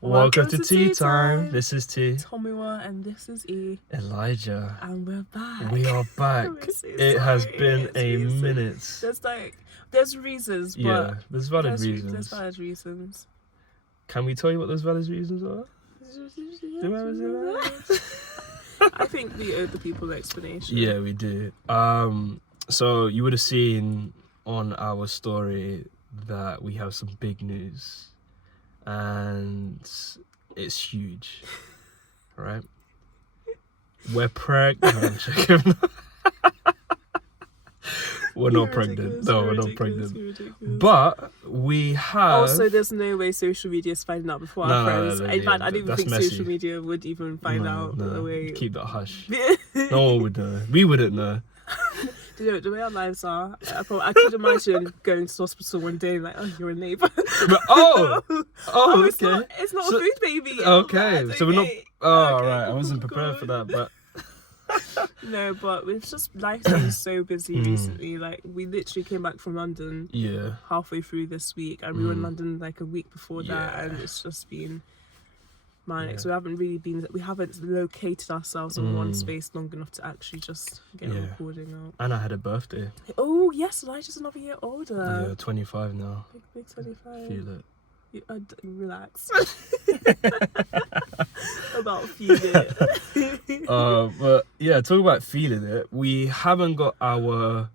Welcome to Tea Time. This is T. Tomiwa, and this is E. Elijah. And we're back. We are back. It has been a reasons. minute. There's reasons, but yeah, there's valid reasons. There's valid reasons. Can we tell you what those valid reasons are? I think we owe the people the explanation. Yeah, we do. So you would have seen on our story that we have some big news, and it's huge, right? We're pregnant. No, I'm joking. We're not pregnant. No, we're not pregnant. But we have. Also, there's no way social media is finding out before our friends. In fact, I didn't think social media would even find out the way. Keep that hush. No one would know. We wouldn't know. Do you know the way our lives are? I could imagine going to the hospital one day like, oh, you're a neighbour. Okay. It's not a food baby. Okay, so we're not. Oh, right. I wasn't prepared for that, but. No, but it's just life's been so busy recently. Like, we literally came back from London halfway through this week, and we were in London like a week before that, and it's just been manic. So we haven't located ourselves in one space long enough to actually just get a recording out. And I had a birthday. Oh yes, Elijah's another year older. Yeah, 25 now. Big 25. Feel it. Relax. About feeling it. But yeah, talk about feeling it. We haven't got our.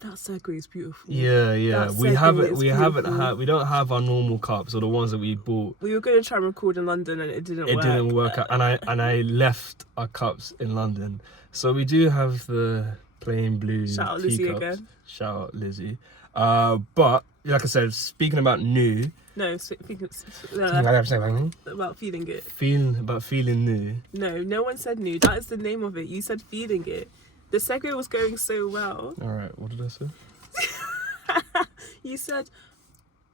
That segue is beautiful. Yeah. We don't have our normal cups or the ones that we bought. We were going to try and record in London and it didn't work. It didn't work out, and I left our cups in London. So we do have the plain blue Shout out Lizzie teacups. again. Shout out Lizzie. But like I said, speaking about new. No, about feeling it. Feeling new. No one said new. That is the name of it. You said feeling it. The segue was going so well. All right, what did I say? You said,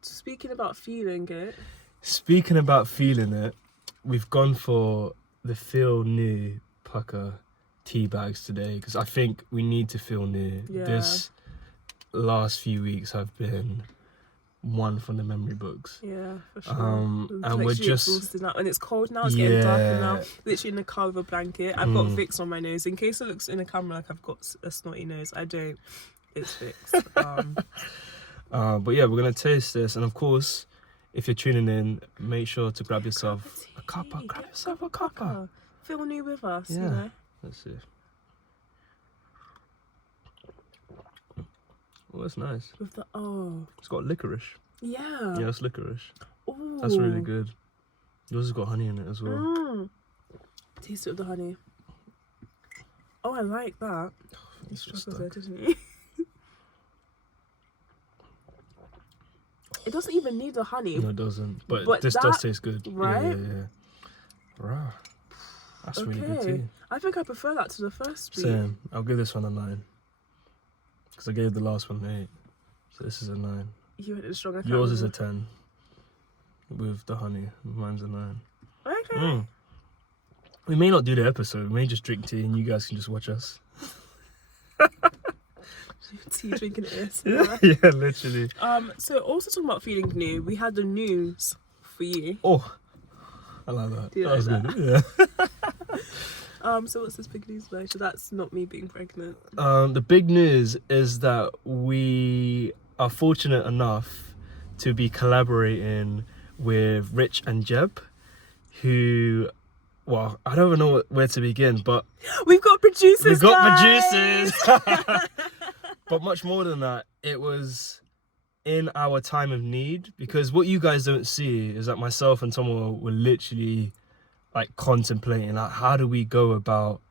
speaking about feeling it. Speaking about feeling it, we've gone for the feel new pucker tea bags today because I think we need to feel new. Yeah. This last few weeks have been one from the memory books. Yeah, for sure. And we're just exhausted now, and it's cold now. It's getting darker now. Literally in the car with a blanket. I've got Vicks on my nose in case it looks in the camera like I've got a snotty nose. I don't. It's Vicks. But yeah, we're gonna taste this, and of course, if you're tuning in, make sure to grab yourself a cuppa. Grab yourself a cuppa. Feel new with us. Yeah. You know? Let's see. Oh, that's nice. With the It's got licorice. Yeah. Yeah, it's licorice. Ooh. That's really good. Yours has got honey in it as well. Taste it with the honey. Oh, I like that. You struck there, didn't you? It doesn't even need the honey. No, it doesn't. But this does taste good. Right? Yeah. Rah. That's really good too. I think I prefer that to the first week. Same. I'll give this one a 9. Because I gave the last one an 8. So this is a 9. You had it stronger. Yours is a 10. With the honey. Mine's a 9. Okay. We may not do the episode. We may just drink tea and you guys can just watch us. Tea drinking is. Yeah, literally. So also talking about feeling new, we had the news for you. Oh, I like that. Do you that like was good. Yeah. So what's this big news though? So that's not me being pregnant. The big news is that we are fortunate enough to be collaborating with Rich and Jeb, who, well, I don't even know where to begin, but we've got producers. We've got producers. But much more than that, it was in our time of need, because what you guys don't see is that myself and Tomo were literally like contemplating like how do we go about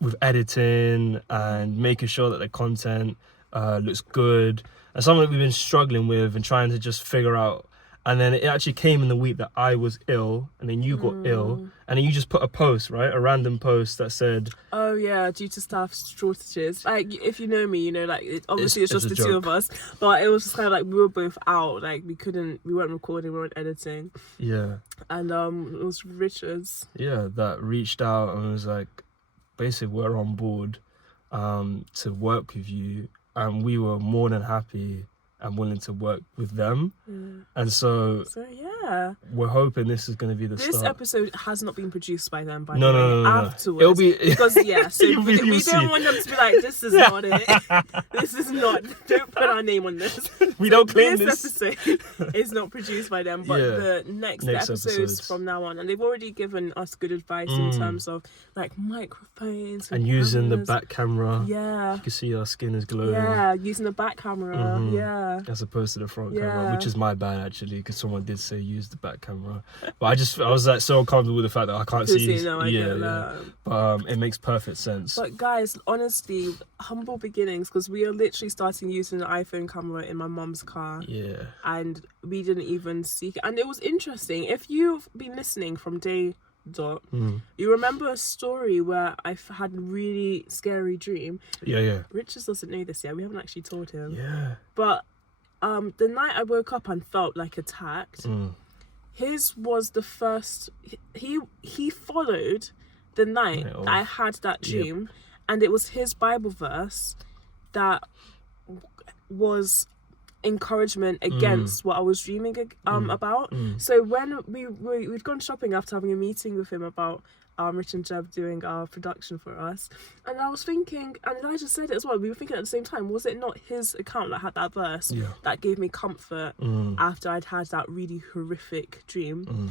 with editing and making sure that the content looks good, and something that we've been struggling with and trying to just figure out. And then it actually came in the week that I was ill, and then you got ill, and then you just put a post, right? A random post that said, "Oh yeah, due to staff shortages." Like, if you know me, you know, like obviously it's just the two of us, but it was just kind of like we were both out, like we weren't recording, we weren't editing. Yeah. And it was Richards. Yeah, that reached out and was like, basically we're on board to work with you, and we were more than happy I'm willing to work with them. And so yeah, we're hoping this is going to be the start. This episode has not been produced by them, by no, the way. No. Afterwards, it'll be because so we don't want them to be like, this is not it. This is not. Don't put our name on this. We don't claim this. This episode is not produced by them, but the next episodes from now on, and they've already given us good advice in terms of like microphones and using the back camera. Yeah, you can see our skin is glowing. Yeah, using the back camera. Yeah, as opposed to the front camera, which is my bad actually, because someone did say use the back camera, but I was like so uncomfortable with the fact that I can't see. But it makes perfect sense. But guys, honestly, humble beginnings, because we are literally starting using an iPhone camera in my mum's car. Yeah, and we didn't even seek it. And it was interesting. If you've been listening from day dot, you remember a story where I had a really scary dream. Yeah. Richard doesn't know this yet. We haven't actually told him. Yeah. But the night I woke up and felt like attacked, his was the first. He followed the night I had that dream, and it was his Bible verse that was encouragement against what I was dreaming about. So when we'd gone shopping after having a meeting with him about Rich and Jeb doing our production for us, and I was thinking, and Elijah said it as well, we were thinking at the same time, was it not his account that had that verse that gave me comfort after I'd had that really horrific dream?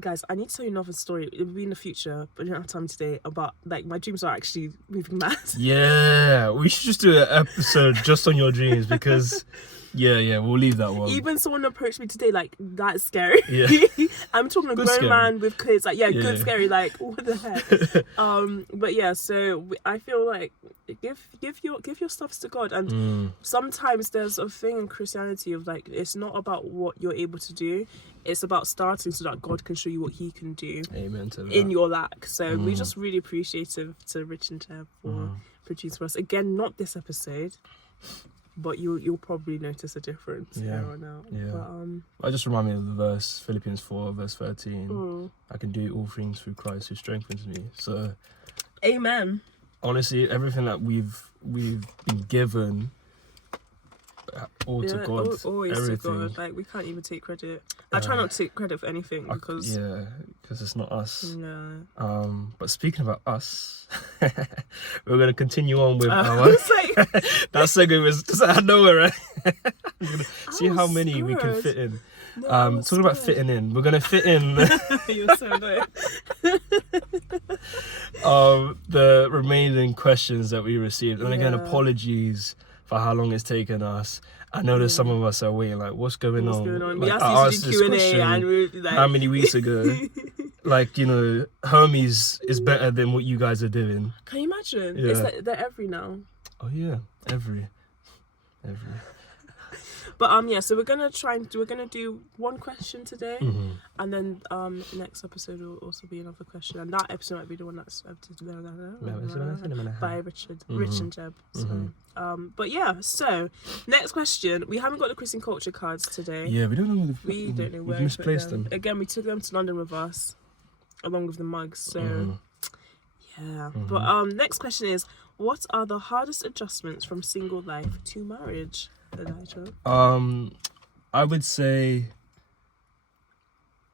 Guys, I need to tell you another story. It will be in the future, but I don't have time today, about like my dreams are actually moving mad. Yeah, we should just do an episode just on your dreams, because we'll leave that one. Even someone approached me today like, that's scary. I'm talking a grown man with kids, like good scary, like what the heck. But yeah, so I feel like give your stuffs to God, and sometimes there's a thing in Christianity of like, it's not about what you're able to do, it's about starting so that God can show you what he can do. Amen to that. In your lack. So we're just really appreciative to Rich and Jeb for producing for us. Again, not this episode, but you'll probably notice a difference here on out. But, I just remind me of the verse, Philippians 4 verse 13. I can do all things through Christ who strengthens me. So amen. Honestly, everything that we've been given, all to God. Always everything. to God. Like, we can't even take credit. I try not to take credit for anything because it's not us. No. But speaking about us, we're gonna continue on with our that segment was just out of nowhere, right? See how many we can fit in. Talking about fitting in, we're gonna fit in you're so annoying. The remaining questions that we received, and again, apologies for how long it's taken us. I know there's some of us are waiting, like, what's going on? Like, we asked you to do Q&A and we're like, how many weeks ago? Like, Hermes is better than what you guys are doing. Can you imagine? It's like they're every now. Oh yeah, every. But so we're gonna do one question today, and then next episode will also be another question, and that episode might be the one that's by Rich and Jeb. So, but yeah, so next question. We haven't got the Christian culture cards today. Yeah, we don't know. We don't know where. We've misplaced them. Again, we took them to London with us, along with the mugs. So But next question is, what are the hardest adjustments from single life to marriage? Elijah? I would say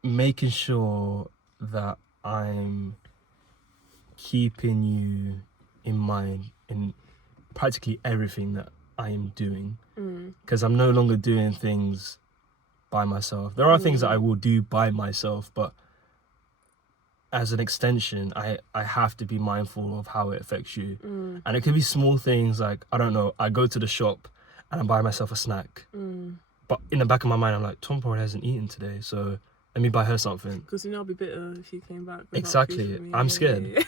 making sure that I'm keeping you in mind in practically everything that I am doing, because I'm no longer doing things by myself. There are things that I will do by myself, but as an extension, I have to be mindful of how it affects you. And it could be small things like, I don't know, I go to the shop and I buy myself a snack. But in the back of my mind, I'm like, Tom probably hasn't eaten today, so let me buy her something. Because I'll be bitter if you came back. Exactly. I'm scared.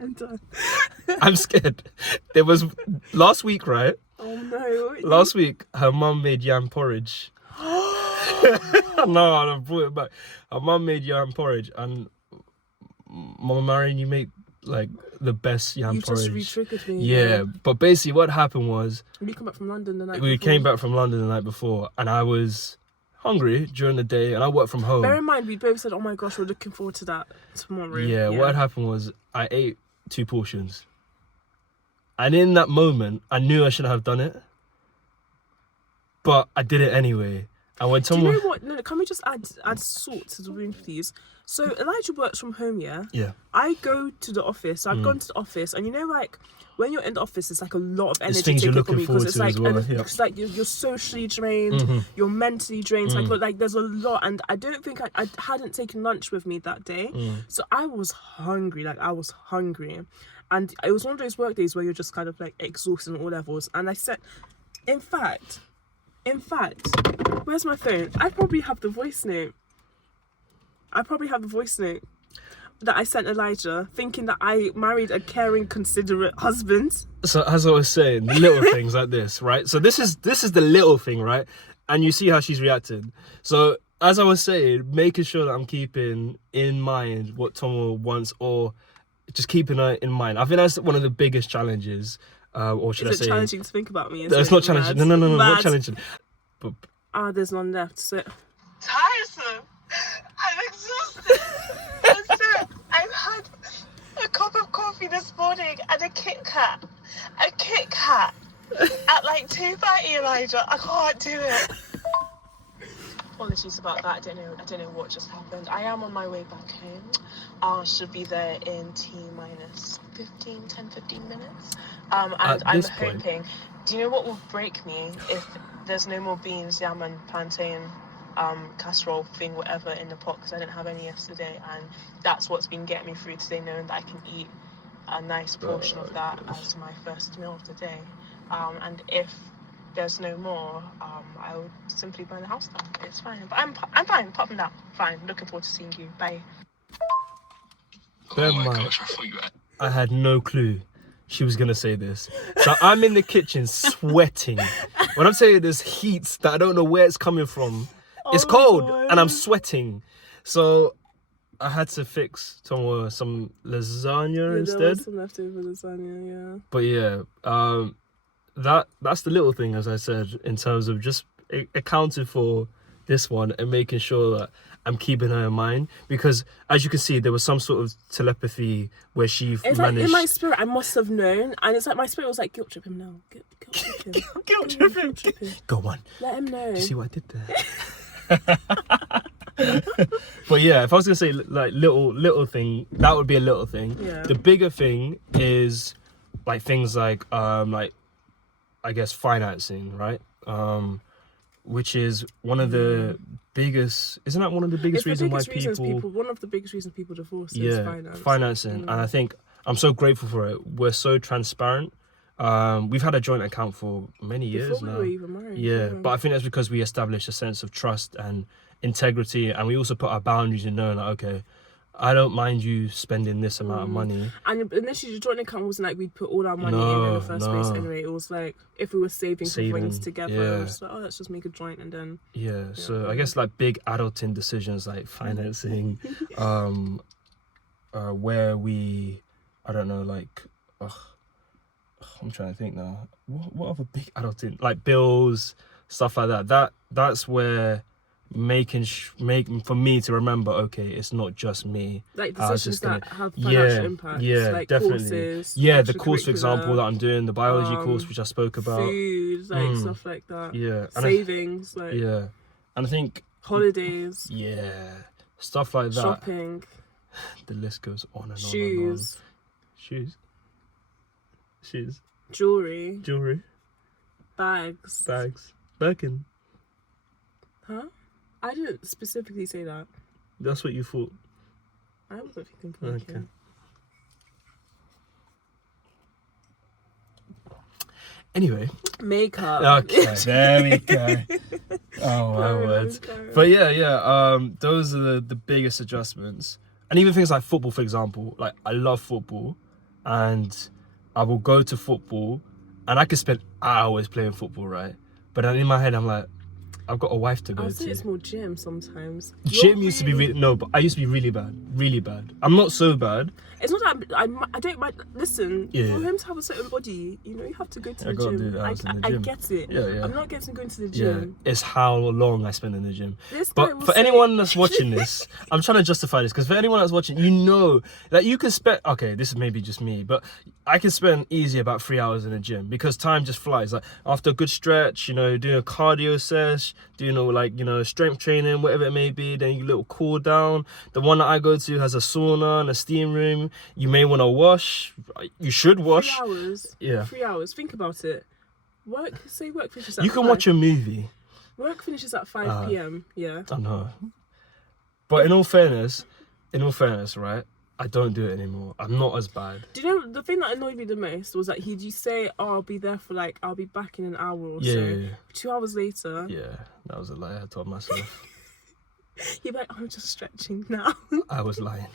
I'm done. I'm scared. There was last week, right? Oh no. Last week, her mum made yam porridge. No, I brought it back. Her mum made yam porridge, and Mama Marion, you make like the best yam porridge. You just re-triggered me. Yeah, but basically what happened was, we came back from London the night before. We came back from London the night before, and I was hungry during the day, and I worked from home. Bear in mind, we both said, oh my gosh, we're looking forward to that tomorrow. Yeah, what had happened was I ate 2 portions. And in that moment, I knew I shouldn't have done it, but I did it anyway. And when someone... Do you know what? No, can we just add salt to the wound, please? So Elijah works from home, yeah? Yeah. I go to the office. So I've gone to the office, and you know, like, when you're in the office, it's like a lot of energy things you're taken from looking you, because forward it's to like, as well, and yeah. it's like you're socially drained, you're mentally drained, like there's a lot, and I don't think I hadn't taken lunch with me that day, so I was hungry, and it was one of those work days where you're just kind of like exhausted on all levels, and I said, in fact, where's my phone? I probably have the voice note that I sent Elijah, thinking that I married a caring, considerate husband. So as I was saying, the little things like this, right? So this is the little thing, right? And you see how she's reacted. So as I was saying, making sure that I'm keeping in mind what Tomo wants, or just keeping her in mind. I think that's one of the biggest challenges. Or should I say? Is it challenging to think about me? It's not challenging. No, not challenging. But there's none left. So tiresome. I'm exhausted. I've had a cup of coffee this morning and a Kit Kat. At like 2:30, Elijah. I can't do it. Apologies about that. I don't know what just happened. I am on my way back home. I should be there in T-minus 15 minutes. And I'm hoping. Do you know what will break me if there's no more beans, yam and plantain casserole thing, whatever, in the pot, because I didn't have any yesterday, and that's what's been getting me through today, knowing that I can eat a nice portion of that as my first meal of the day. And if there's no more, I would simply burn the house down. It's fine, but I'm fine. Apart from that, fine. Looking forward to seeing you. Bye. Bear in mind, I had no clue she was gonna say this. So I'm in the kitchen sweating. When I'm saying there's heat that I don't know where it's coming from. It's cold and I'm sweating. So I had to fix some lasagna instead. There was some leftover lasagna, yeah. But yeah, that's the little thing, as I said, in terms of just accounting for this one and making sure that I'm keeping her in mind, because as you can see, there was some sort of telepathy where she managed. Like in my spirit, I must have known, and it's like my spirit was like, guilt trip him now, guilt trip him, guilt trip him. Go on, let him know. You see what I did there? But yeah, if I was gonna say like little thing, that would be a little thing. Yeah. The bigger thing is like things like I guess financing, right? Which is one of the biggest. Isn't that one of the biggest reasons why people? One of the biggest reasons people divorce is financing. And I think I'm so grateful for it. We're so transparent. We've had a joint account for many years now. Before we were even married. Yeah, but I think that's because we established a sense of trust and integrity, and we also put our boundaries in knowing like, okay, I don't mind you spending this amount of money. And initially the joint account wasn't like we'd put all our money in the first place anyway. It was like if we were saving for things together, it was like, let's just make a joint and then so I guess like big adulting decisions like financing, where we, I don't know, like I'm trying to think now. What other big adulting, like bills, stuff like that. That's where making for me to remember, okay, it's not just me. Like decisions that have financial impact. Like definitely. Courses, the course, for example, that I'm doing, the biology course, which I spoke about. Food, like stuff like that. Yeah. Savings, and I think holidays. Yeah. Stuff like that. Shopping. The list goes on and on. Shoes. Jewelry. Bags. Birkin. Huh? I didn't specifically say that. That's what you thought. I wasn't thinking Birkin. Okay. Anyway. Makeup. Okay, there we go. Oh my word. But yeah. Those are the biggest adjustments. And even things like football, for example. Like, I love football, and I will go to football, and I could spend hours playing football, right? But then in my head, I'm like, I've got a wife to go I'll say to. it's more gym sometimes. Gym used to be but I used to be really bad. I'm not so bad. It's not that I don't mind. Listen, Yeah. for him to have a certain body, you know, you have to go to the gotta gym. do the I gym. get it. Yeah. I'm not getting going to the Yeah, gym. it's how long I spend in the gym. This guy But will for say- anyone that's watching this, I'm trying to justify this because for anyone that's watching, you know that you can spend. Okay, this is maybe just me, but I can spend easy about 3 hours in the gym because time just flies. Like after a good stretch, you know, doing a cardio sesh, doing strength training, whatever it may be. Then you little cool down. The one that I go to has a sauna and a steam room. You may want to wash. You should wash. 3 hours. Yeah. 3 hours. Think about it. Work finishes at You can 5. watch a movie. Work finishes at 5 p.m. Yeah. I know. But in all fairness, right? I don't do it anymore. I'm not as bad. Do you know the thing that annoyed me the most was that he'd say, "Oh, I'll be there for I'll be back in an hour or so." Yeah. 2 hours later, Yeah, that was a lie I told myself. he'd be like, "I'm just stretching now." I was lying.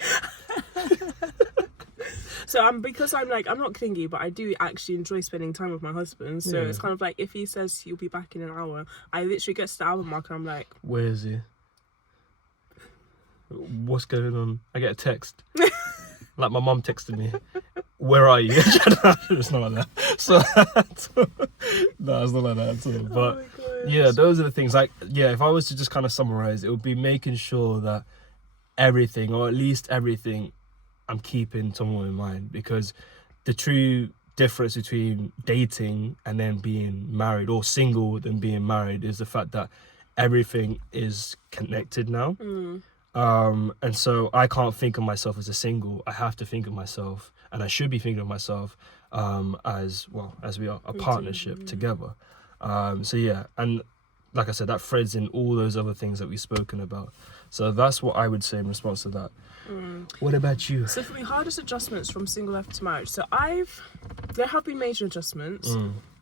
So because I'm not clingy, but I do actually enjoy spending time with my husband. So Yeah. it's kind of like if he says he'll be back in an hour, I literally get to the hour mark and I'm like, Where is he? What's going on? I get a text. Like my mum texted me. Where are you? It's not like that. So no, it's not like that at all. But "Oh my gosh." yeah, those are the things. Like, yeah, if I was to just kind of summarize, it would be making sure that everything, or at least everything, I'm keeping someone in mind, because the true difference between dating and then being married, or single then being married, is the fact that everything is connected now. And so I can't think of myself as a single. I have to think of myself, and I should be thinking of myself as we are a partnership together. So yeah, and like I said, that threads in all those other things that we've spoken about. So that's what I would say in response to that. What about you? So for me, hardest adjustments from single life to marriage. So there have been major adjustments.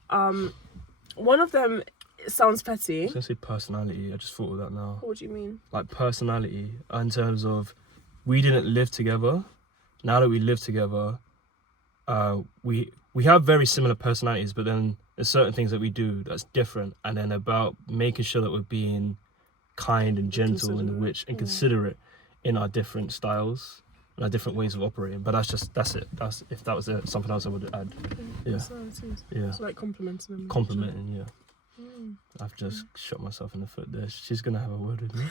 One of them sounds petty. I was gonna say personality. I just thought of that now. What do you mean? Like personality, in terms of we didn't live together. Now that we live together, we have very similar personalities, but then there's certain things that we do that's different, and then about making sure that we're being kind and gentle and considerate in our different styles and our different ways of operating. But that's it. That's if that was something else I would add. Yeah. Yeah. It's like complimenting them. Complimenting, yeah. I've just shot myself in the foot there. She's gonna have a word with me.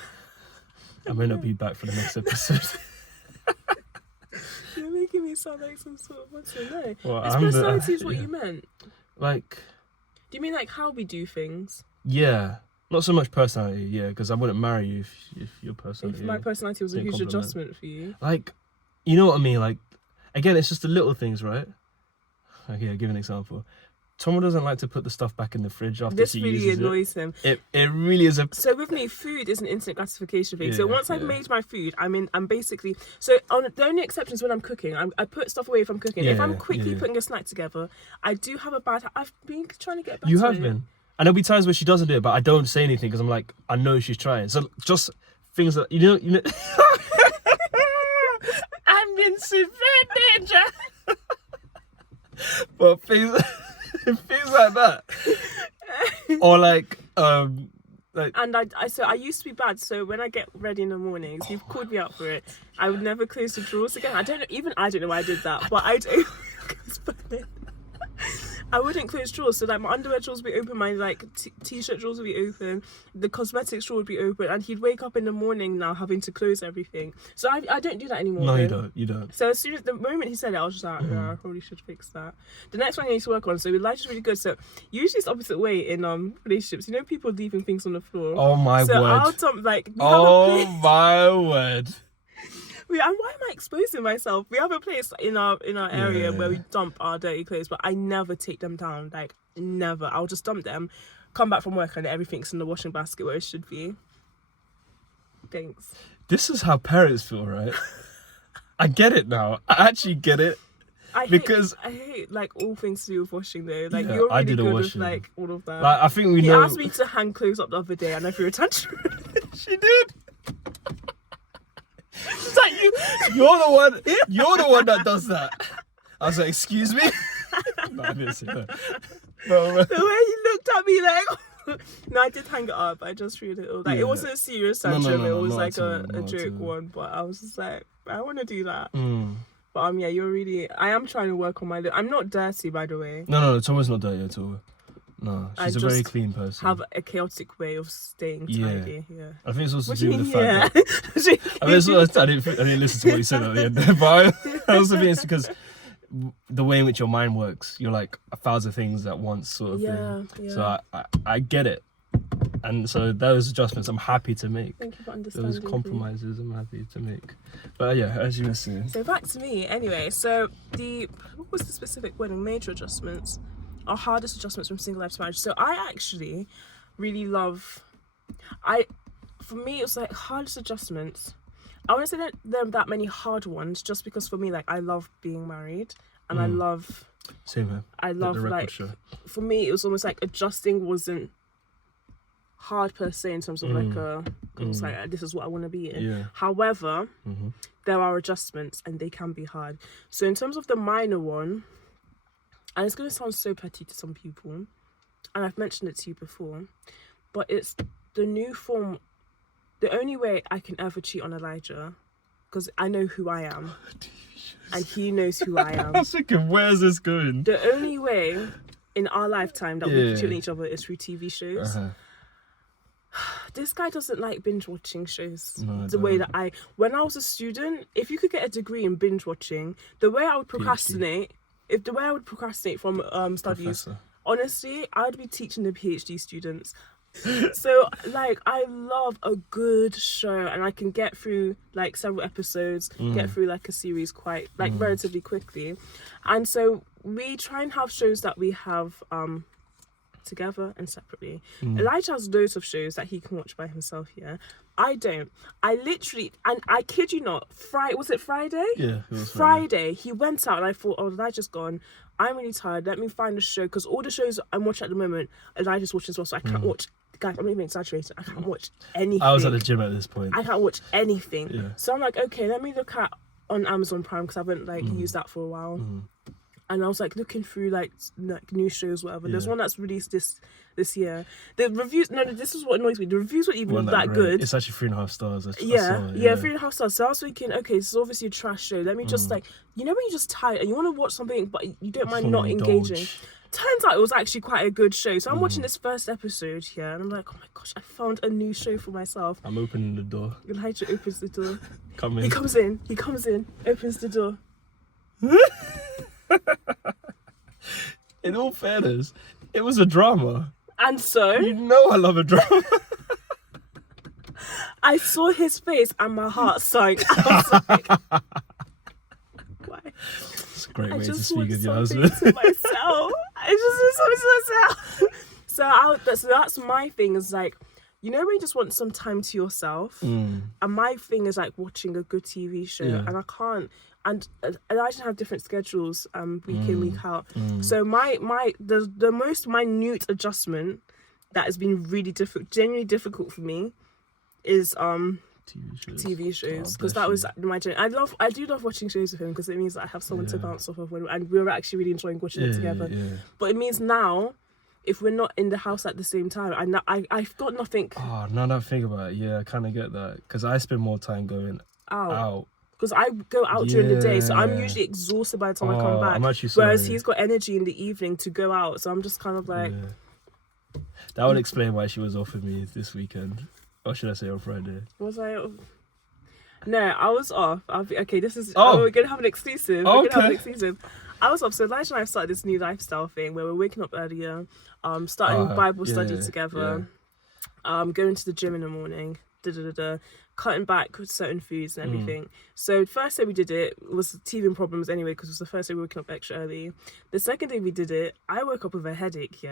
I may not be back for the next episode. You're making me sound like some sort of what's your name? Well, Is personality is what you meant? Like, do you mean like how we do things? Yeah, not so much personality. Yeah, because I wouldn't marry you if your personality. If my personality was a huge compliment. adjustment for you. Like, you know what I mean? Like, again, it's just the little things, right? Okay, I'll give an example. Tom doesn't like to put the stuff back in the fridge after This she really uses annoys him. It really is a... So with me, food is an instant gratification thing. So Yeah, once I've made my food, I'm basically... So the only exception is when I'm cooking. I put stuff away if I'm cooking. If I'm quickly putting a snack together, I do have a bad... I've been trying to get better. You have been. And there'll be times where she doesn't do it, but I don't say anything because I'm like, I know she's trying. So just things that, you know... I'm in severe danger. But things like that. Or like... And I used to be bad, so when I get ready in the mornings, you've called me out for it. I would never close the drawers again. I don't know why I did that, but I do. I wouldn't close drawers, so like my underwear drawers would be open, my like t-shirt drawers would be open, the cosmetics drawer would be open, and he'd wake up in the morning now having to close everything. So I don't do that anymore. No, you don't. So as soon as the moment he said it, I was just like, yeah, I probably should fix that. The next one I need to work on. So life is really good. So usually it's opposite way in relationships. You know, people leaving things on the floor. Oh my so word. I'll dump like. Oh my word. Why am I exposing myself? We have a place in our area where we dump our dirty clothes, but I never take them down. Like never. I'll just dump them, come back from work, and everything's in the washing basket where it should be. Thanks. This is how parents feel, right? I get it now. I actually get it. I hate like all things to do with washing though. Like you're really good with like all of that. Like I think we he know. asked me to hang clothes up the other day, and I threw a tantrum. She did. It's like you're the one that does that. I was like, excuse me? No, I didn't say that. No, the way he looked at me like, No, I did hang it up. I just read it all. Like, it wasn't a serious tantrum. It was like a joke one. But I was just like, I want to do that. But yeah, you're really... I am trying to work on my... I'm not dirty, by the way. No, Toma's not dirty at all. No, she's a very clean person. Have a chaotic way of staying tidy. Yeah. I think it's also to do with the fact that... I didn't listen to what you said at the end there, but I also think it's because the way in which your mind works, you're like 1,000 things at once sort of thing. Yeah. So I get it. And so those adjustments I'm happy to make. Thank you for understanding. Those compromises I'm happy to make. But yeah, as you were saying. So back to me anyway. So what was the specific wording? Major adjustments are hardest adjustments from single life to marriage. So I actually really love... For me, it was like hardest adjustments. I wouldn't say that there are that many hard ones, just because for me, like, I love being married and I love... Same here. I love, like... For me, it was almost like adjusting wasn't hard per se in terms of like it was like, this is what I want to be in. Yeah. However, there are adjustments and they can be hard. So in terms of the minor one, and it's going to sound so petty to some people, and I've mentioned it to you before, but it's the new form. The only way I can ever cheat on Elijah, because I know who I am, and he knows who I am. I was thinking, where's this going? The only way in our lifetime that we can cheat on each other is through TV shows. This guy doesn't like binge watching shows. The way that when I was a student, if you could get a degree in binge watching, the way I would procrastinate, from studies, honestly, I would be teaching the PhD students. So like, I love a good show, and I can get through like several episodes, get through like a series quite like relatively quickly. And so we try and have shows that we have together and separately. Elijah has loads of shows that he can watch by himself. I don't. I literally, and I kid you not, was it Friday? Yeah, it was Friday. He went out and I thought, oh, Elijah's gone. I'm really tired. Let me find a show, because all the shows I'm watching at the moment, Elijah's watching as well, so I can't watch. Guys, I'm not even exaggerating. I can't watch anything. I was at the gym at this point. I can't watch anything. Yeah. So I'm like, okay, let me look at on Amazon Prime, because I haven't like used that for a while. And I was like looking through like new shows, whatever. There's one that's released this year. The reviews, this is what annoys me. The reviews weren't even that good. It's actually 3.5 stars. Yeah, 3.5 stars. So I was thinking, okay, this is obviously a trash show. Let me just like, you know when you're just tired and you want to watch something, but you don't mind not engaging. Turns out it was actually quite a good show. So I'm watching this first episode here, and I'm like, oh my gosh, I found a new show for myself. I'm opening the door. Elijah opens the door. Come in. He comes in, opens the door. In all fairness, it was a drama. And so... You know I love a drama. I saw his face and my heart sank. I was like, why? It's a great way to speak of your husband. To myself. I just want something to myself. So that's my thing, is like, you know when you just want some time to yourself? And my thing is like watching a good TV show, and I can't. And I just have different schedules, week in, week out. So the most minute adjustment that has been really genuinely difficult for me is TV shows, because that was my I do love watching shows with him, because it means that I have someone to bounce off of and we're actually really enjoying watching it together. But it means now, if we're not in the house at the same time, I've got nothing. Oh, now that I think about it, I kind of get that, because I spend more time going out. Because I go out during the day, so I'm usually exhausted by the time I come back. I'm actually sorry. Whereas he's got energy in the evening to go out, so I'm just kind of like... That would explain why she was off with me this weekend. Or should I say on Friday? Was I off? No, I was off. Okay, this is... Oh, we're going to have an exclusive. We're going to have an exclusive. I was off. So Elijah and I started this new lifestyle thing where we're waking up earlier, starting Bible study together, going to the gym in the morning, cutting back with certain foods and everything. So first day we did it was teething problems anyway, because it was the first day we were waking up extra early. The second day we did it, I woke up with a headache,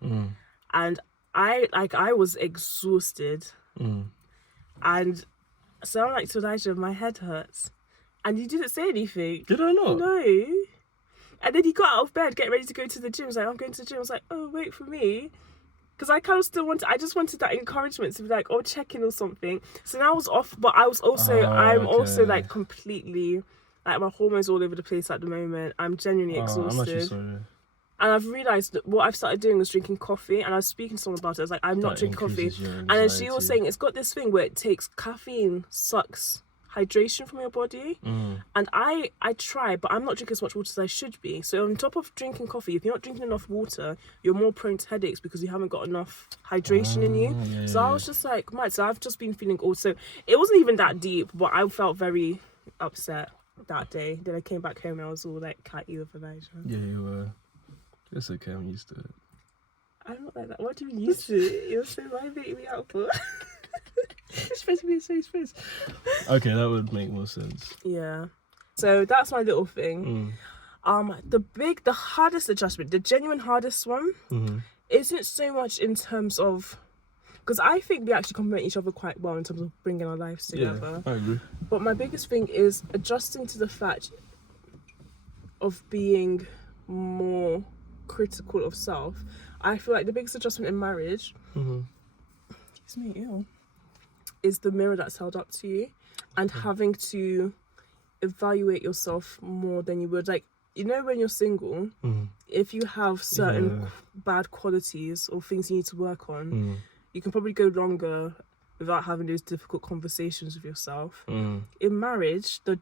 and I was exhausted, and so I'm like to Elijah, my head hurts, and he didn't say anything. Did I not? No. And then he got out of bed, getting ready to go to the gym. He was like, I'm going to the gym. I was like, oh, wait for me. Because I kind of still I just wanted that encouragement to be like, oh, check in or something. So now I was off, but I was also, also like completely, like my hormones all over the place at the moment. I'm genuinely exhausted. I'm actually sorry. And I've realised that what I've started doing was drinking coffee, and I was speaking to someone about it. I was like, I'm not drinking coffee. And then she was saying it's got this thing where it takes caffeine, sucks hydration from your body. And I try, but I'm not drinking as much water as I should be. So on top of drinking coffee, if you're not drinking enough water, you're more prone to headaches because you haven't got enough hydration in you. Yeah, so I was just like, right, so I've just been feeling also, it wasn't even that deep, but I felt very upset that day. Then I came back home and I was all like catty with Elijah. Yeah, you were. It's okay, I'm used to it. I'm not like that. What do you mean used to it? You're so vibrating me out for. It's supposed to be a safe space. Okay, that would make more sense. Yeah. So that's my little thing. The hardest adjustment, the genuine hardest one, isn't so much in terms of, because I think we actually complement each other quite well in terms of bringing our lives together. Yeah, I agree. But my biggest thing is adjusting to the fact of being more critical of self. I feel like the biggest adjustment in marriage, excuse me, is the mirror that's held up to you, and having to evaluate yourself more than you would. Like, you know, when you're single, if you have certain bad qualities or things you need to work on, you can probably go longer without having those difficult conversations with yourself. In marriage, the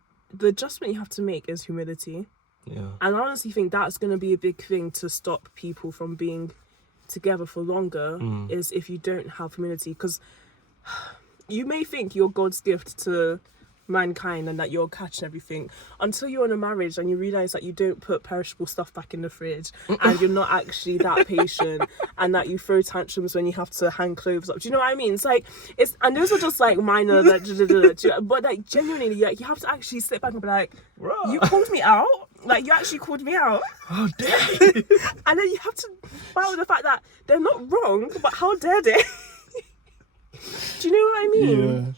adjustment you have to make is humility. Yeah. And I honestly think that's going to be a big thing to stop people from being together for longer, is if you don't have humility. Because you may think you're God's gift to mankind and that you're catching everything until you're in a marriage and you realise that you don't put perishable stuff back in the fridge and you're not actually that patient and that you throw tantrums when you have to hang clothes up. Do you know what I mean? It's like, and those are just like minor, like, but like genuinely, like, you have to actually sit back and be like, Bruh. You called me out? Like, you actually called me out? How dare you? And then you have to fight with the fact that they're not wrong, but how dare they? Do you know what I mean? Yeah.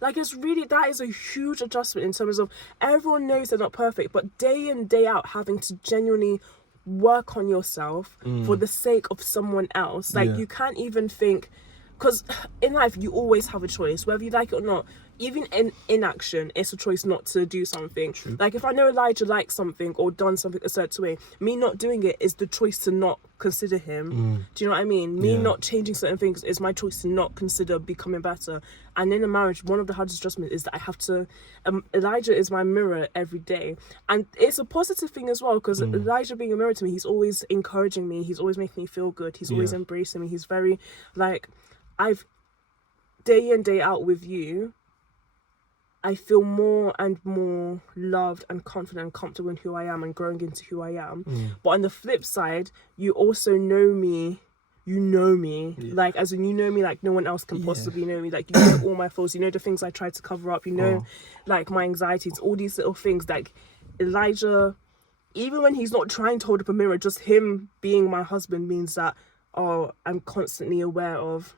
Like, it's really, that is a huge adjustment in terms of everyone knows they're not perfect, but day in, day out, having to genuinely work on yourself for the sake of someone else. Like, you can't even think, because in life, you always have a choice, whether you like it or not. Even in inaction, it's a choice not to do something. True. Like, if I know Elijah likes something or done something a certain way, me not doing it is the choice to not consider him. Do you know what I mean? Me not changing certain things is my choice to not consider becoming better. And in a marriage, one of the hardest adjustments is that I have to, Elijah is my mirror every day. And it's a positive thing as well, because Elijah being a mirror to me, he's always encouraging me. He's always making me feel good. He's always embracing me. He's very, like, I've, day in, day out with you, I feel more and more loved and confident and comfortable in who I am and growing into who I am. But on the flip side, you also know me. You know me, like, as in, you know me like no one else can possibly know me. Like, you know all my faults, you know the things I try to cover up, you know, like, my anxieties, all these little things. Like, Elijah, even when he's not trying to hold up a mirror, just him being my husband means that, I'm constantly aware of,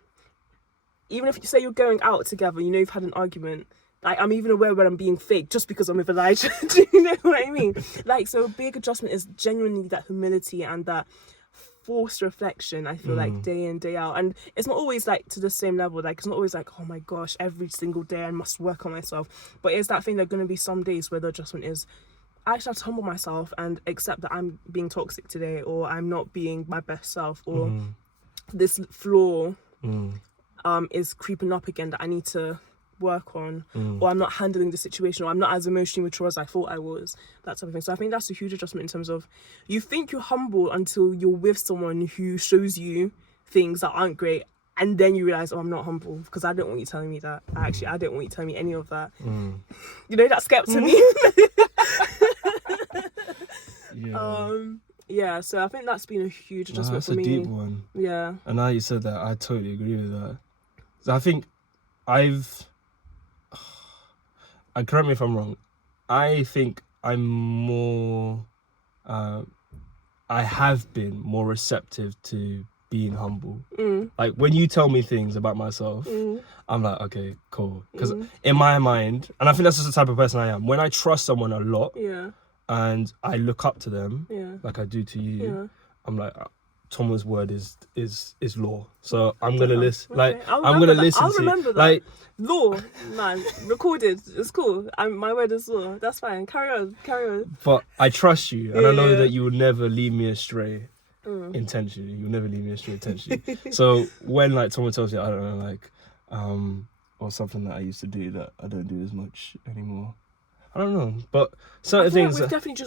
even if you say you're going out together, you know you've had an argument, like, I'm even aware when I'm being fake just because I'm with Elijah. Do you know what I mean? Like, so a big adjustment is genuinely that humility and that forced reflection, I feel like, day in, day out. And it's not always like to the same level. Like, it's not always like, oh my gosh, every single day I must work on myself. But it's that thing, there are going to be some days where the adjustment is, I actually have to humble myself and accept that I'm being toxic today, or I'm not being my best self, or this flaw is creeping up again that I need to work on, or I'm not handling the situation, or I'm not as emotionally mature as I thought I was, that type of thing. So I think that's a huge adjustment in terms of, you think you're humble until you're with someone who shows you things that aren't great, and then you realise, I'm not humble, because I don't want you telling me that. I don't want you telling me any of that. You know, that skeptic to me. So I think that's been a huge adjustment for me. That's a deep one. Yeah. And now you said that, I totally agree with that. So I think and correct me if I'm wrong, I think I'm more, I have been more receptive to being humble. Like, when you tell me things about myself, I'm like, okay, cool. Because in my mind, and I think that's just the type of person I am, when I trust someone a lot, and I look up to them, like I do to you, I'm like, Thomas' word is law. So I'm gonna listen. Okay. Like I'm gonna listen I'll to remember that. like law, man, recorded. It's cool. My word is law. That's fine. Carry on. But I trust you, and I know Yeah. that you will never lead me astray intentionally. You'll never lead me astray intentionally. So when like someone tells you, I don't know, like or something that I used to do that I don't do as much anymore. I don't know, but certain things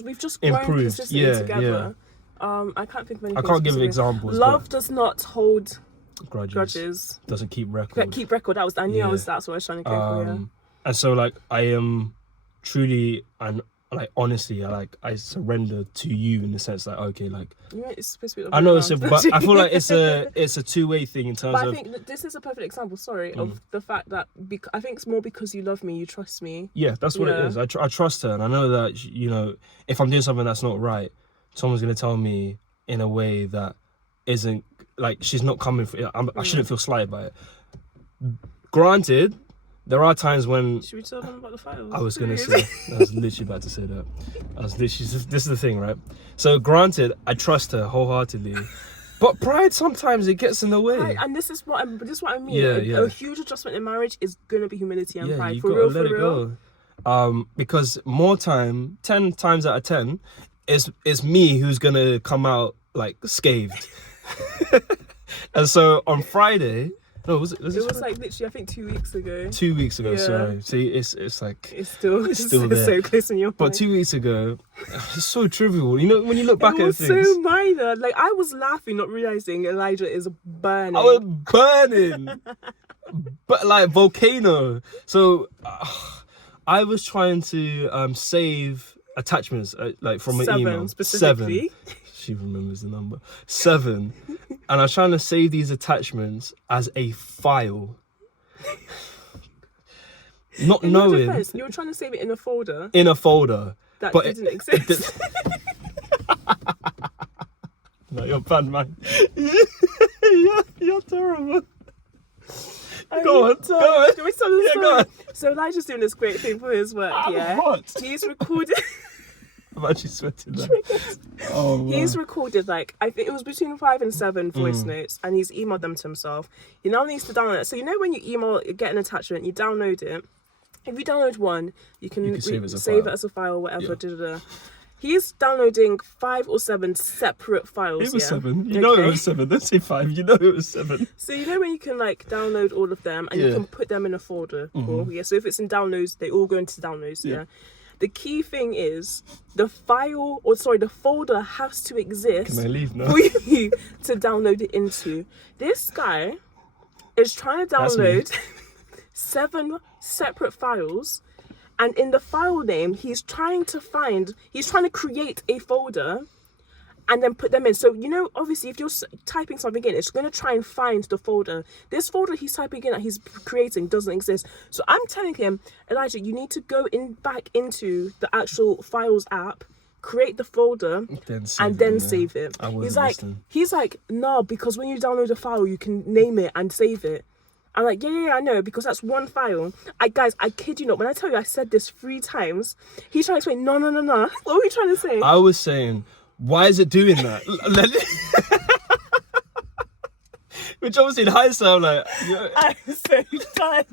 we've just grown improved. consistently together. I can't think of anything. I can't give specific. examples. Love does not hold grudges. Doesn't keep record. Keep record. That's what I was trying to go for. Yeah. And so like I am truly and like honestly, I surrender to you in the sense that okay, like it's supposed to be. I know it's simple, but I feel like it's a two-way thing in terms of. But I think that this is a perfect example. Of the fact that I think it's more because you love me, you trust me. Yeah, that's what it is. I trust her, and I know that if I'm doing something that's not right, someone's gonna tell me in a way that isn't like she's not coming for it. I shouldn't feel slighted by it. Granted, there are times when... Should we tell them about the files? I was going to say... I was literally about to say that. This is the thing, right? So, granted, I trust her wholeheartedly. But pride, sometimes it gets in the way. Pride, and this is what I mean. Yeah. A huge adjustment in marriage is going to be humility and pride. You for gotta real, let it go. Because 10 times out of 10, it's me who's going to come out, like, scathed. And so, on Friday... No, was it? It was like literally, I think 2 weeks ago. 2 weeks ago, Yeah. sorry. See, it's like It's still there. so close in your mind. But 2 weeks ago, it's so trivial. You know, when you look back it was at things. so minor. Like I was laughing, not realizing Elijah is burning. I was burning, but like volcano. So I was trying to save attachments, like from an email. Specifically. 7. She remembers the number 7, and I was trying to save these attachments as a file. Not In knowing your defense, you were trying to save it in a folder that but didn't exist. No, you're bad, man. you're terrible. Go on. Do we tell the Yeah, story? go on. So Elijah's doing this great thing for his work. I'm hot. He's recorded. I'm actually sweating now. Oh, wow. He's recorded like I think it was between 5 and 7 voice notes, and he's emailed them to himself. He now needs to download it. So when you get an attachment, you download it. If you download one, you can save it as a file, whatever. Yeah. He's downloading 5 or 7 separate files. It was 7. You know it was 7. Don't say 5. You know it was 7. So when you can like download all of them and you can put them in a folder. Cool. Yeah. So if it's in downloads, they all go into downloads. Yeah. The key thing is the folder has to exist Can I leave now? for you to download it into. This guy is trying to download 7 separate files, and in the file name, he's trying to create a folder and then put them in. So, obviously, if you're typing something in, it's going to try and find the folder. This folder he's typing in that he's creating doesn't exist. So I'm telling him, Elijah, you need to go back into the actual Files app, create the folder, and then save it. He's like, no, because when you download a file, you can name it and save it. I'm like, yeah, I know, because that's one file. Guys, I kid you not. When I tell you I said this 3 times, he's trying to explain, no. What were you trying to say? I was saying, why is it doing that? Which obviously in hindsight, I'm like... Yeah. I'm so tired.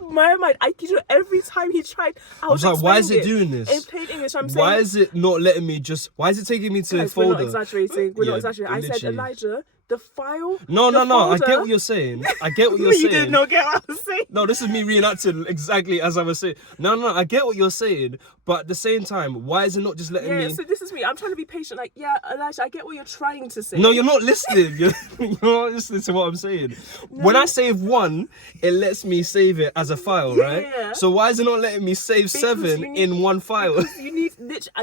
My mind, I kid you not, every time he tried... I was like, why is it doing this? In plain English, I'm saying... Why is it not letting me just... Why is it taking me to a folder? We're not exaggerating. I said, Elijah... The file. No. I get what you're saying. You did not get what I was saying. No, this is me reenacting exactly as I was saying. No, I get what you're saying, but at the same time, why is it not just letting me? Yeah, so this is me. I'm trying to be patient. Like, yeah, Elijah, I get what you're trying to say. No, you're not listening. You're not listening to what I'm saying. No. When I save one, it lets me save it as a file, right? Yeah. So why is it not letting me save 7 in one file? You need,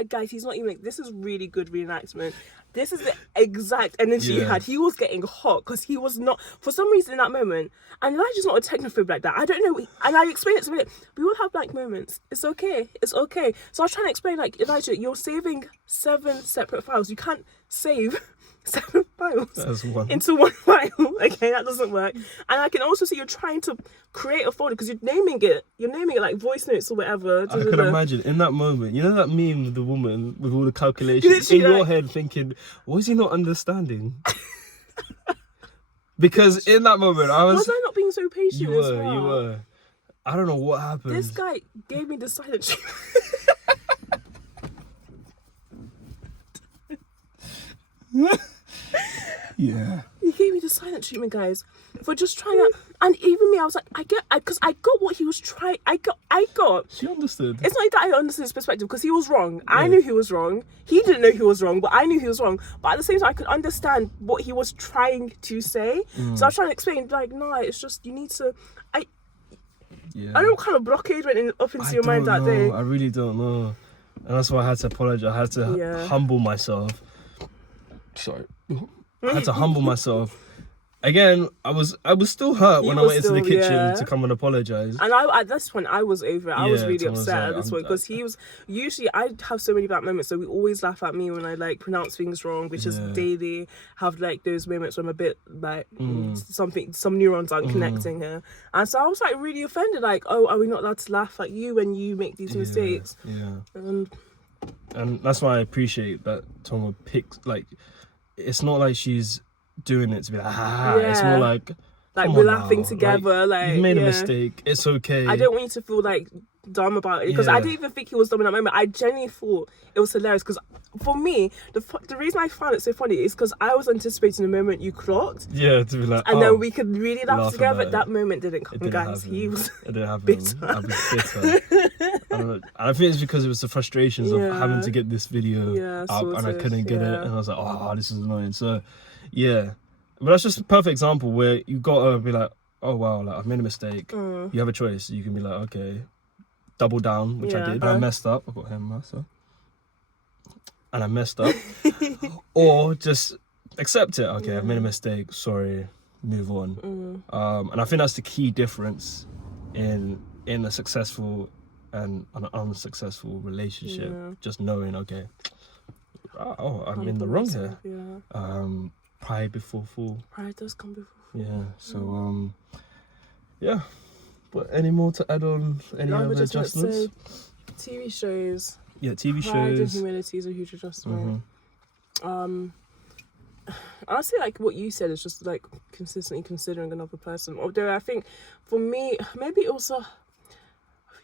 guys. He's not even. This is really good reenactment. This is the exact energy he had. He was getting hot because he was not, for some reason in that moment, and Elijah's not a technophobe like that. I don't know, and I explained it to him. We all have blank moments. It's okay. So I was trying to explain, like, Elijah, you're saving 7 separate files. You can't save 7 files into one file. Okay, that doesn't work. And I can also see you're trying to create a folder because you're naming it like voice notes or whatever. I can imagine in that moment, you know that meme of the woman with all the calculations in your head thinking, what is he not understanding? Because in that moment, I was I not being so patient? You as well? You were. I don't know what happened. This guy gave me the silent treatment. Yeah. He gave me the silent treatment, guys, for just trying to. And even me, I was like, because I got what he was trying. I got. She understood. It's not like that I understood his perspective, because he was wrong. I knew he was wrong. He didn't know he was wrong, but I knew he was wrong. But at the same time, I could understand what he was trying to say. So I was trying to explain, like, no, it's just you need to. I don't know what kind of blockade went up into your mind that day. I really don't know, and that's why I had to apologize. I had to humble myself. Sorry. I had to humble myself. Again, I was still hurt when I went into the kitchen to come and apologise. And at this point, I was over it. I was really upset at this point, because he was... Usually, I have so many bad moments, so we always laugh at me when I, like, pronounce things wrong, which is daily. Have, like, those moments when I'm a bit, like, some neurons aren't connecting here. And so I was, like, really offended, like, oh, are we not allowed to laugh at you when you make these mistakes? Yeah. And that's why I appreciate that Tonga picks, like... It's not like she's doing it to be like, it's more like we're laughing together. Like, you've made a mistake. It's okay. I don't want you to feel like dumb about it, because I didn't even think he was dumb in that moment. I genuinely thought it was hilarious, because for me, the reason I found it so funny is because I was anticipating the moment you clocked. Yeah, to be like, and then we could really laugh together. That moment didn't come, guys. He was it didn't happen. Bitter. I was bitter. I don't know. And I think it's because it was the frustrations of having to get this video up, and I couldn't get it, and I was like, oh, this is annoying. So, yeah. But that's just a perfect example where you gotta be like, oh wow, like I've made a mistake. You have a choice. You can be like, okay, double down, which I did. I messed up. I got him, so. And I messed up. Or just accept it. Okay, I've made a mistake. Sorry, move on. And I think that's the key difference in a successful and an unsuccessful relationship. Just knowing, okay, oh, I'm in the wrong here. Pride before fall. Pride does come before fall. Yeah. So yeah. But any more to add on? Any other adjustments? TV shows. Yeah, TV Pride shows. and humility is a huge adjustment. I'll say, like, what you said is just like consistently considering another person. Although I think for me, maybe also, have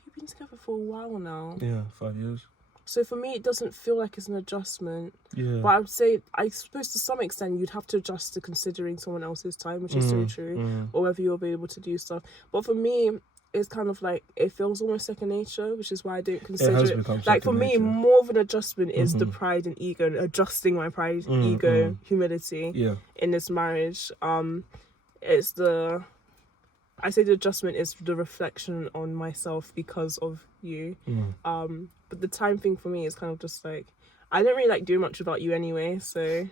you been together for a while now? Yeah, 5 years. So for me, it doesn't feel like it's an adjustment. Yeah. But I would say, I suppose to some extent, you'd have to adjust to considering someone else's time, which is so true, or whether you're available to do stuff. But for me, it's kind of like, it feels almost second nature, which is why I don't consider it. Like, for me, more of an adjustment is the pride and ego, and adjusting my pride, ego, humility in this marriage. It's the... I say the adjustment is the reflection on myself because of you. But the time thing for me is kind of just like, I don't really like doing much without you anyway, so...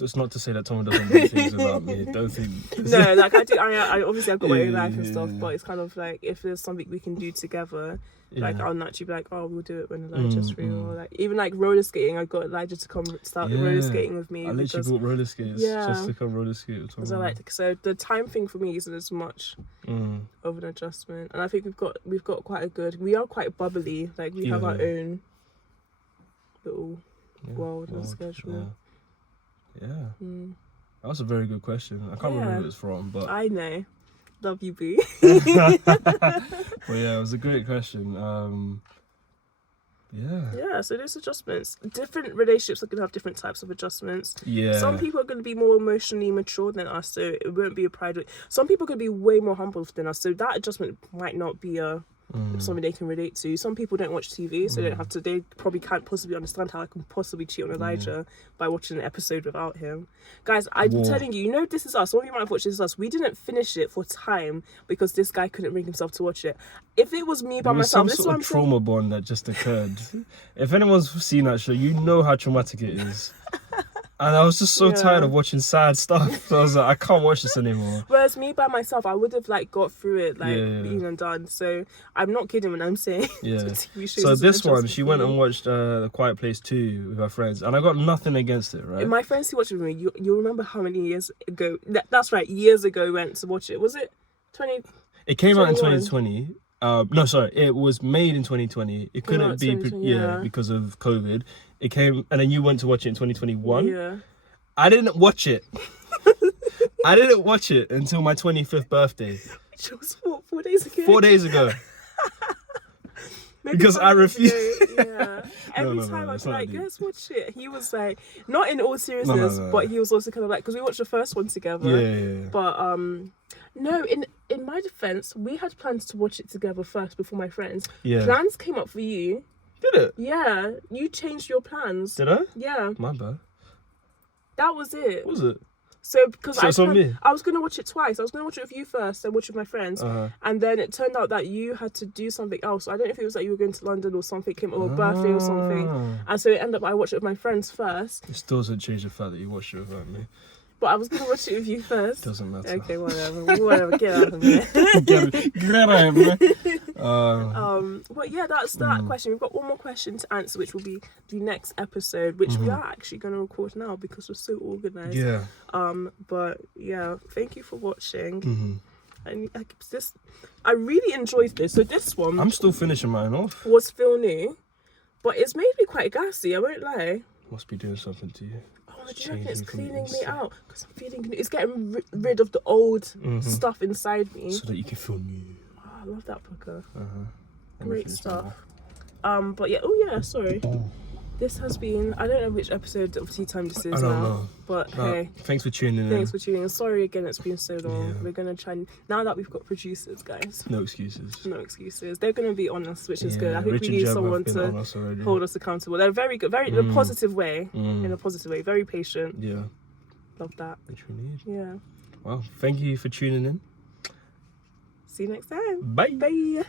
It's not to say that Tom doesn't do things without me. Don't think... No, like I do. I obviously I've got my own life and stuff, but it's kind of like, if there's something we can do together, like I'll naturally be like, oh, we'll do it when Elijah's free. Or like, even like roller skating, I got Elijah to come start roller skating with me. I literally bought roller skates just to come roller skate with Tom. So the time thing for me isn't as much of an adjustment, and I think we've got quite a good. We are quite bubbly. Like we have our own little world and schedule. Yeah. That was a very good question. I can't remember who it's from, but I know. Love you, boo. Well, yeah, it was a great question. Yeah, so there's adjustments. Different relationships are going to have different types of adjustments. Yeah. Some people are going to be more emotionally mature than us, so it won't be a pride. Some people are going to be way more humble than us, so that adjustment might not be something they can relate to. Some people don't watch TV, so they probably can't possibly understand how I can possibly cheat on Elijah by watching an episode without him. Guys, I'm telling you, This Is Us. Some of you might have watched This Is Us. We didn't finish it for time because this guy couldn't bring himself to watch it. If it was me by myself, this is some sort of trauma bond that just occurred. If anyone's seen that show, you know how traumatic it is. And I was just so tired of watching sad stuff. So I was like, I can't watch this anymore. Whereas me by myself, I would have like got through it, like being and done. So I'm not kidding when I'm saying TV shows. So this one, she went and watched The Quiet Place 2 with her friends, and I got nothing against it, right? My friends who watched it with me, you remember how many years ago? That's right, years ago we went to watch it. Was it 20? It came out in 2020. No, sorry, it was made in 2020. It couldn't be, because of COVID. It came, and then you went to watch it in 2021. Yeah. I didn't watch it. I didn't watch it until my 25th birthday. Which was what, 4 days ago? 4 days ago. Because I refused. Yeah. Every time I was like, let's watch it. He was like, not in all seriousness, but he was also kind of like, because we watched the first one together. Yeah. But no, in my defense, we had plans to watch it together first before my friends. Yeah. Plans came up for you. Did it? Yeah, you changed your plans. Did I? Yeah. My bad. That was it. Was it? So because I was going to watch it twice. I was going to watch it with you first, then watch it with my friends. And then it turned out that you had to do something else. I don't know if it was that you were going to London or something, or a birthday or something. And so it ended up I watched it with my friends first. It still doesn't change the fact that you watched it without me. But I was going to watch it with you first. Doesn't matter. Okay, whatever. Get out of here. Get out of here. But yeah, that's that question. We've got one more question to answer, which will be the next episode, which we are actually going to record now because we're so organised. Yeah. But yeah, thank you for watching. And I really enjoyed this. So this one, I'm still finishing mine off. Was feel new, but it's made me quite gassy. I won't lie. Must be doing something to you. Oh, do you reckon it's cleaning me out? Because I'm feeling it's getting rid of the old stuff inside me. So that you can feel new. Oh, I love that booker. Great stuff. But yeah, sorry. This has been, I don't know which episode of Tea Time this is I don't now. know. But hey. Thanks for tuning in. Thanks for tuning in. Sorry again, it's been so long. Yeah. We're going to try now that we've got producers, guys. No excuses. No excuses. They're going to be on us, which is good. I think Richard we need Jeb someone to hold us accountable. They're very good, very in a positive way. In a positive way. Very patient. Yeah. Love that. Which we need. Yeah. Well, thank you for tuning in. See you next time. Bye. Bye.